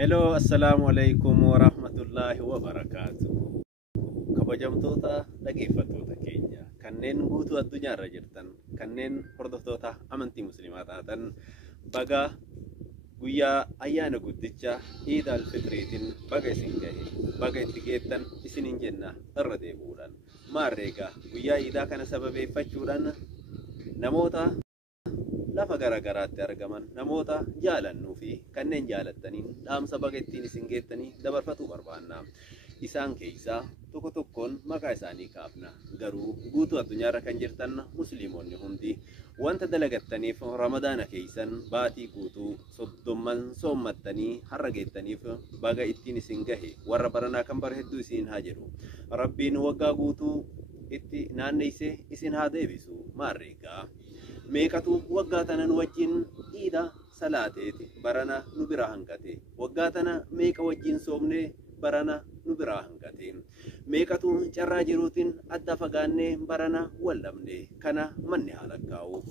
Hello, assalamualaikum warahmatullahi wabarakatuh. Kabajamtoota dhaggeeffattoota keenya kanneen guutuu addunyaa irra jirtan kanneen hordoftoota amantii musliimaa taatan baga guyyaa ayyaana guddicha Eid al-Fitriitiin baga isin gahe baga itti geettan isiniin jenna irra deebi'uudhaan maarreegaa guyyaa Eidaa kana sababeeffachuudhaan namoota lafa garagaraatti argaman namoota jaalannuu fi kanneen jaalattaniin dhaamsa baga ittiin isin geettanii dabarfachuu barbaanna. Isaan keessaa tokko tokkoon maqaa isaanii kaafna. Garuu guutuu addunyaarra kan jirtan musliimonni hundi wanta dalagattaniif ramadaana keessan baatii guutuu soddomman soommattanii har'a geettaniif baga ittiin isin gahe warra baranaa kan bara hedduu isin haa jedhu. Rabbiin waggaa guutuu itti naanneessee isin haa deebisu. Maarreegaa meeqatu waggaa tana nu wajjin Iida salaateeti barana nu biraa hanqate. Waggaa tana meeqa wajjin soomnee barana nu biraa hanqate. Meeqatu carraa jiruutiin adda fagaannee barana wal dhabne. Kana manni haa lakkaa'u.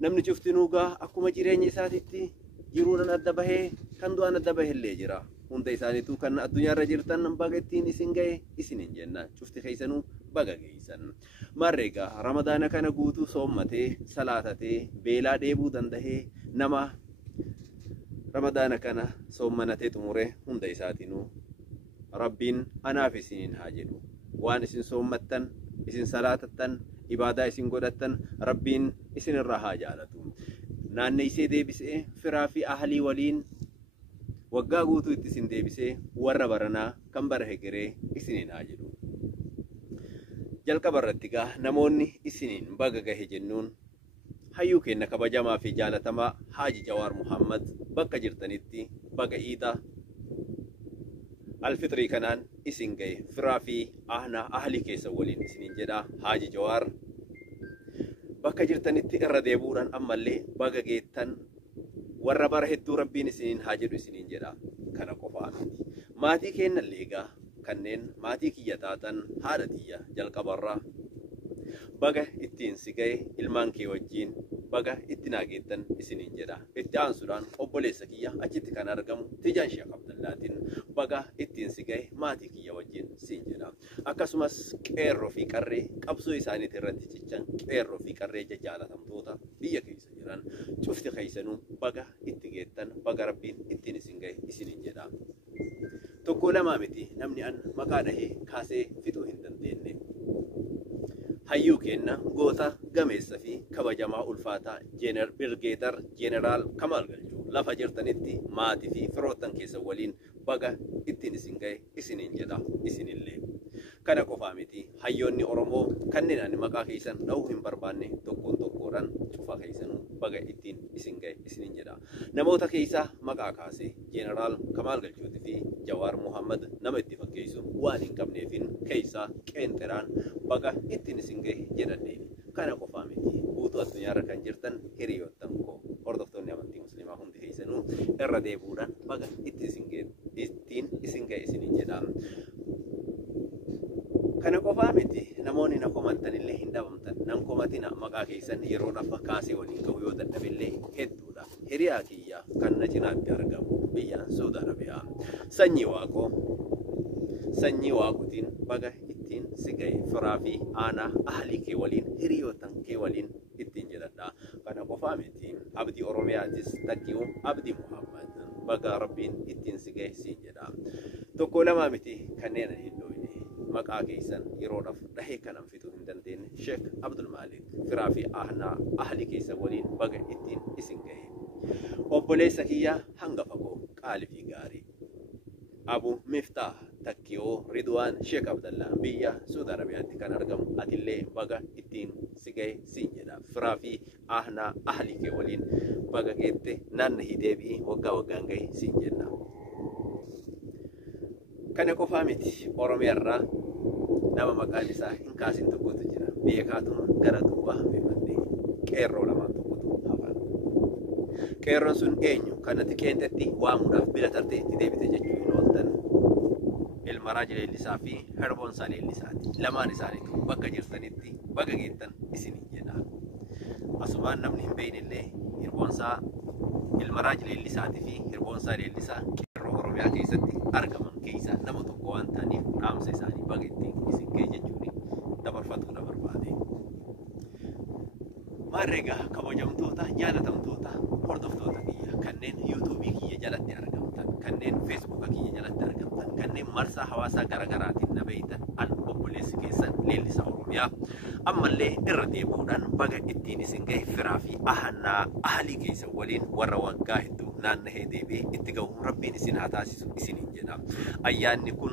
Namni cuftinuu gaa akkuma jireenya isaatitti jiruudhaan adda bahee kan du'aan adda bahillee jira. Hunda isaaniitu kan addunyaarra jirtan baga ittiin isin gahe isiniin jenna. Cufti keessanuu baga geessan. Maarreegaa ramadaana kana guutuu soommatee salaatatee beelaa dheebuu dandahee nama ramadaana kana soommanatee xumure hunda isaatiinuu Rabbiin anaaf isiniin haa jedhu. Waan isin soommattan, isin salaatattan, ibaadaa isin godhattan Rabbiin isinirraa haa jaalatu. Naanneessee deebisee firaa fi ahlii waliin waggaa guutuu itti isin deebisee warra baranaa kan bara hegeree isiniin haa jedhu. Jalqaba irratti gaa namoonni isiniin baga gahe jennuun hayyuu keenya kabajamaa fi jaalatamaa Haaji Jawaar Muhammad bakka jirtanitti baga Iida al-Fitrii kanaan isin gahe firaa fi ahlii keessa waliin isiniin jedha. Haaji Jawaar bakka jirtanitti irra deebuudhaan ammallee baga geettan warra bara hedduu Rabbiin isiniin haa jedhu isiniin jedha. Kana qofaa miti. Maatii keenyallee gaa kanneen maatii kiyya taatan haadha tiyya jalqabarraa baga ittiin si gahe ilmaan kee wajjiin baga itti naageettan isiniin jedha. Itti aansuudhaan obboleessa kiyya achitti kan argamu Tijaan Sheekh Abdallaatiin baga ittiin si gahe maatii kiyya wajjiin siin jedha. Akkasumas qeerroo fi qarree qabsoo isaaniitii irratti cichan qeerroo fi qarree jaalatamtoota biyya keessa jiran cufti keessanuu baga itti geettan baga Rabbiin ittiin isin gahe isiniin jedha. Tokko lamaa miti namni an maqaa dhahee kaasee fixuu hin dandeenye. Hayyuu keenya goota gameessa fi kabajamaa ulfaataa Birgeedar Jeneraal Kamaal Galchuu lafa jirtanitti maatii fi firoottan keessa waliin baga ittiin isin gahe isiniin jedha isinillee. Kana qofaa miti hayyoonni Oromoo kanneen ani maqaa keessan dha'uu hin barbaanne tokkoon tokkoodhaan cufa keessanuu baga ittiin isin gahe isiniin jedha. Namoota keessaa maqaa kaasee Jeneraal Kamaal Galchuutii fi Jawaar Muhammad nama itti fakkeessu waan hin qabneefin keessaa qeenxeraan baga ittiin isin gahe jedhanneeni. Kana qofaa miti guutuu addunyaarra kan jirtan hiriyoottan koo hordoftoonni amantii musliimaa hundi keessanuu irra deebuudhaan baga ittiin isin gahe isiniin jedha. Kana qofaa miti namoonni na komantanillee hin dhabamtan nan komatina maqaa keessan yeroo lafa kaasee waliin ga'u yoo dadhabillee hedduudha. Hiriyaa kiyya kan na cinaatti argamu biyya Saudi Arabiyaa sanyii waaqutiin baga ittiin si gahe firaa fi ahlii kee waliin hiriyoottan kee waliin ittiin jedhadha. Kana qofaa miti abdii Oromiyaatis takkiyuu abdii Muhammad baga Rabbiin ittiin si gahe siin jedha. Tokko lamaa miti kanneen hin maqaa keessan yeroodhaaf dhahee kanan fixuu hin dandeenye Sheekh Abdul Maalik firaa fi ahlii keessa waliin baga ittiin isin gahe. Obboleessa kiyya hangafa koo qaalii fi gaarii Abu Miftah Takkiyoo Ridwaan Sheekh Abdallaa biyya Saudi Arabiyaatti kan argamu atillee baga ittiin si gahe siin jedha. Firaa fi ahlii kee waliin baga geette naannahii deebi'ii waggaan gahe siin jenna. Kana qofaa miti Oromiyaarraa nama maqaan isaa hin kaasin tokkotu jira. Beekaatuma gara duubaa hambifannee qeerroo lamaan tokkotu hafan. Qeerroon sun eenyu kanatti qeenxetti waamuudhaaf bila tartee itti deebite jechuu hin ooltan. Ilmaraa Jileellisaa fi Herboonsaa Leellisaati. Lamaan isaaniitu bakka jirtanitti baga geettan isiniin jedha. Asumaan namni hin beeknellee Herboonsaa المراجل اللي ساعتي فيه هربون ساري اللي سا كيرو روبيا كيستي أرقم كيسا نمطو قوان تاني نام سيساني باقيتي يسين كيجي جوني دبر فتونا بربادي ما رجع كبوجم توتا جانا تام توتا هردوف توتا كيا كنن يوتيوب كيا جلت أرقم تان كنن فيسبوك كيا جلت أرقم تان كنن مرسا حواسا غرغرات النبيتا أن بوبوليس كيسا للي ساوروميا أما اللي إردي بودان بقى الدين سنجي فرافي أهنا أهلي كيسا ولين وروان قاهدو نان نهدي بي اتقوهم ربي نسين هتاسس نسين جدا أيان نكون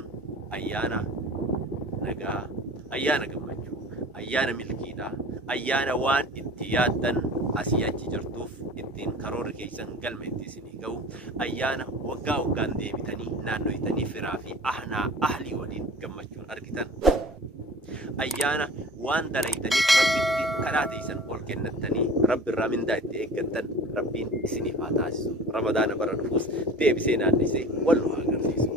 أيانا نجا أيانا جمجو أيانا ملكيدا أيانا وان انتيادا أسياجي جرتوف الدين كرور كيسا قلم انتسيني جو أيانا وقاو قاندي بتاني نانو يتاني فرافي أهنا أهلي ولين جمجو أركتان أيانا وان دليتني ربي كراتيسن والكنتني رب الرامين دايت إيجتن ربين سني فاتاسو رمضان برنفوس تيب سينا نسي والله أغرسيسو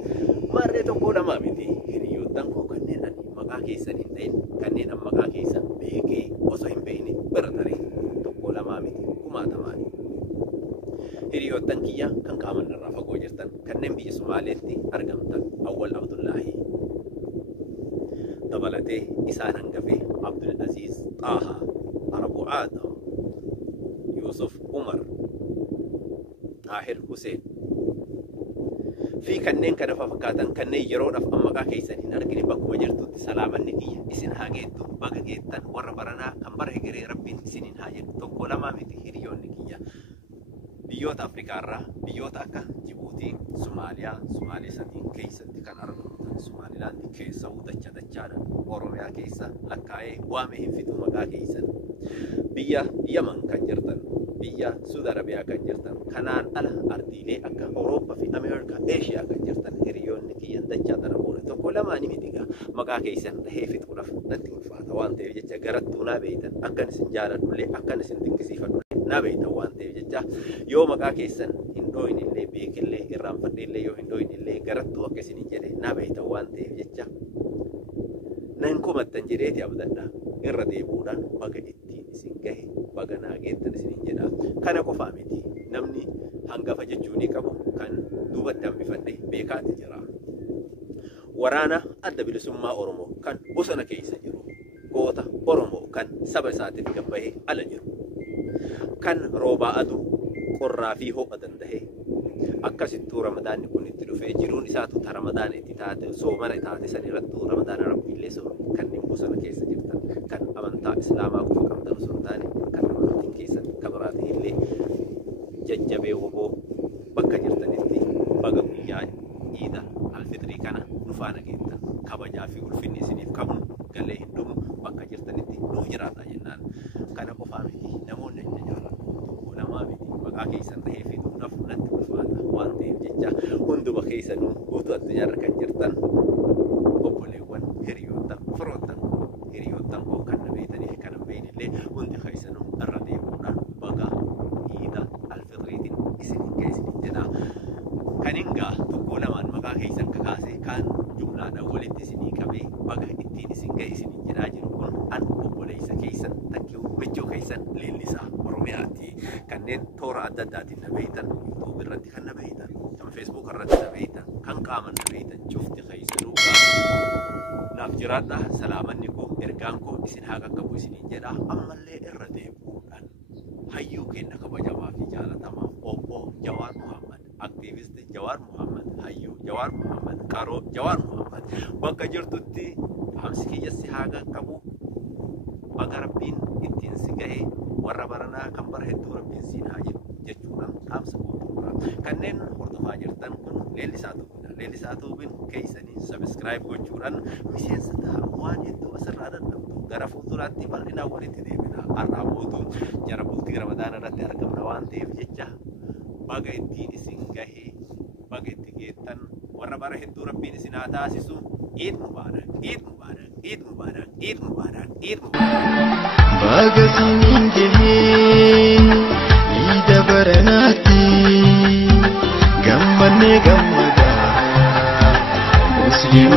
مرة تقول ما بدي هريو تنكو كنين أني مقاكي سنين كنين أم مقاكي سن بيكي وصهم بيني برتري تقول ما بدي وما تماني هريو تنكيا كان كامل الرافق وجرتن كنين بي سمالتي أرقمتن أول عبد الله دبلته إسان هنقفه عبد العزيز طه أبو آدم يوسف عمر طاهر حسين في كنين كذا فكاتن كنين يرون في أمك كيسن نرجع بقى وجرت سلاما نجية إسن هاجيتو بقى جيتن ورا برنا كم بره جري ربي سنين هاجت تقول ما متهيريون نجية بيوت أفريقيا را بيوت أكا جيبوتي سوماليا ساتين كيسن كان أربعة سوماليلاند كيسا ودجا دجانا أوروميا كيسا لكاي وامهم في تومكا كيسا بيا يمن كان جرتن بيا سود عربيا كان جرتن كنان على أرديلي أكا أوروبا في أمريكا إيشيا كان جرتن هريون نكيان دجا دربونا تقول ما نمتيجا مكا كيسا هيفت كناف نتيم فاتا وان تيجي جرتونا بيتا أكا نسنجانا نولي أكا نسنتنكسيفا نابيتا وان تيجي يوم مكا كيسا هندوين اللي بيك اللي إرام فدي اللي يو هندوين اللي جرتوا كيسني جري نابيتا وان تيجي ننكم التنجريت أبدا الردي بودان بقى الدين سنجه بقى ناجيت سنجنا كان كفامتي نمني هنگا فجتوني كم كان دوبة دم بفنده بيكات جرا ورانا أدى بلسما أورمو كان بوسنا كيس جرو قوتا أورمو كان سبع ساعات بجنبه على جرو كان روبا أدو قرافي هو أدنده أكاسيتو رمضان يكون في جيرون إساتو رمضان إتتات سومر إتتات سنيرتو رمضان ربي لسه كان نبوسنا كيس جرتان كان أمانتا إسلاما وفقام درسولتان كان أمانتين كيس كبراته اللي ججبه وبو بكا جرتان إتي بقى مياه إيدا الفطري كان نفانا جدا كبجا في الفيني سنيف كم قال له هندوم بكا جرتان إتي نوجراتا جنان كان كفامتي نمون نجارا ولما بيتي بقى كيس نهيفي نفنت بفاتا وانتي ججا هندو بكيس نو قوتو التجارة كان جرتان وبوليوان هريوتان فروتان هريوتان كو كان بيتني كان بين اللي هندي خيسنو الردي بونا بقى إيدا الفطريتين إسنين كيسنين جدا كانينغا تقول من مقا كيسن كاسي كان جملة أولي تسني كبي بقى إتين إسنين كيسنين جدا جنون أن بوليس كيسن تكيو مجو كيسن للنساء ورمياتي كانين تورا أددات النبيتن يوتيوب الردي كان نبيتن كم فيسبوك الردي نبيتن كان كامل نبيتن شفت خيسنو نافجراتنا سلامنكو إرقانكو إسن هاقا كبو إسنين جدا أما اللي الردي بودان هيو كينك بجوا في جالة تمام أوبو جوار محمد أكتيفيست جوار محمد هيو جوار محمد كارو جوار محمد بقى جرتوتي همسكي جسي هاقا كبو بقى ربين إتين سيقه وربرنا كمبر هدو ربين سين هاجب جتشونا خمسة بوطورا كنين هردفا جرتان كن ليلي ساتو بين كيساني سبسكرايب gochuudhaan miseensa ta'a waan hedduu asirraa danda'u gara fuulduraatti bal'ina walitti deebina har'aa mootuu jara bultii ramadaana irratti argamna waan ta'eef jecha baga ittiin isin gahee baga itti geettan warra bara hedduu rabbiin isin haa taasisu Eid Mubarak Eid Mubarak Eid Mubarak Eid Mubarak Eid Mubarak baga sinin gahee Eid baranaatti gammanne gammada musliima